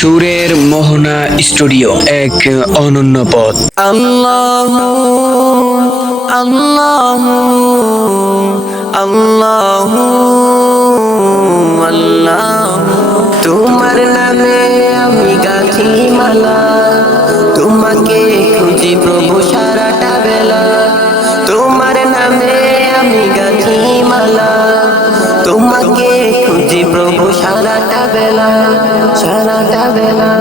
সুরের মোহনা স্টুডিও, এক অনন্য পথ। আল্লাহ আল্লাহ আল্লাহ আল্লাহ। তোমার নামে আমি গাছি মালা, তোমাকে খুঁজি প্রভু সারাটা বেলা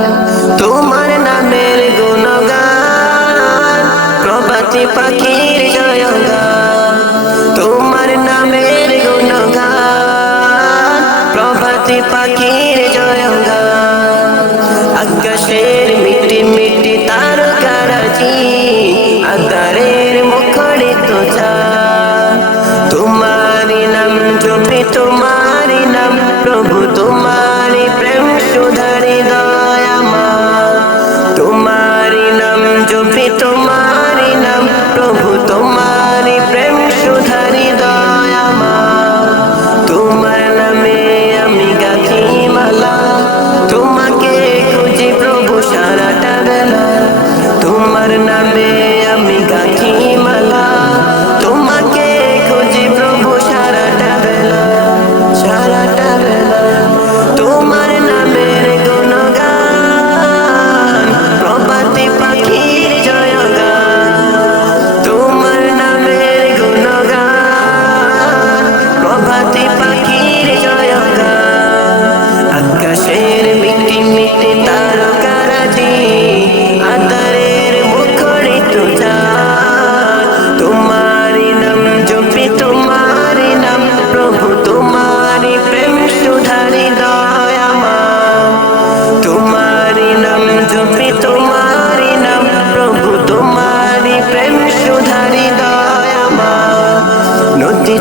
তোমার নামের গুণগান প্রভাতী পাখির জয়গান। তোমার নামের গুণগান প্রভাতী পাখির জয়গান। আকাশের মিটি মিটি তারকারাজি আদারের মুখরিত চা তোমারি নাম জপি তোমারি নাম প্রভু, তোমারি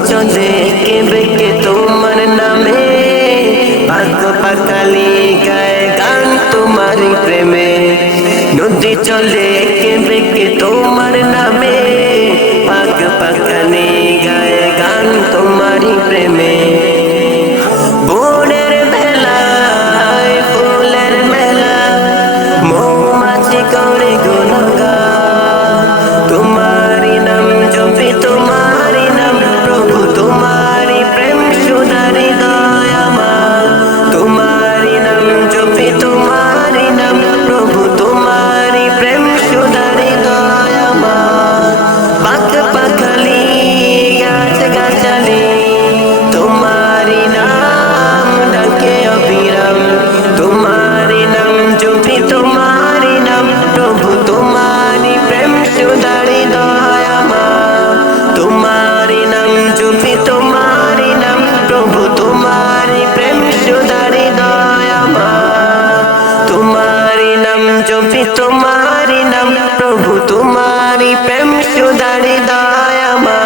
নদী কেবে কে তোমার নামে ভাগ্য পাকালি গায়ে গান তোমার প্রেমে নদী চলে কে বেকে তোমার নামে তোমারি নাম প্রভু তোমারি প্রেম সুদারি দয়ামা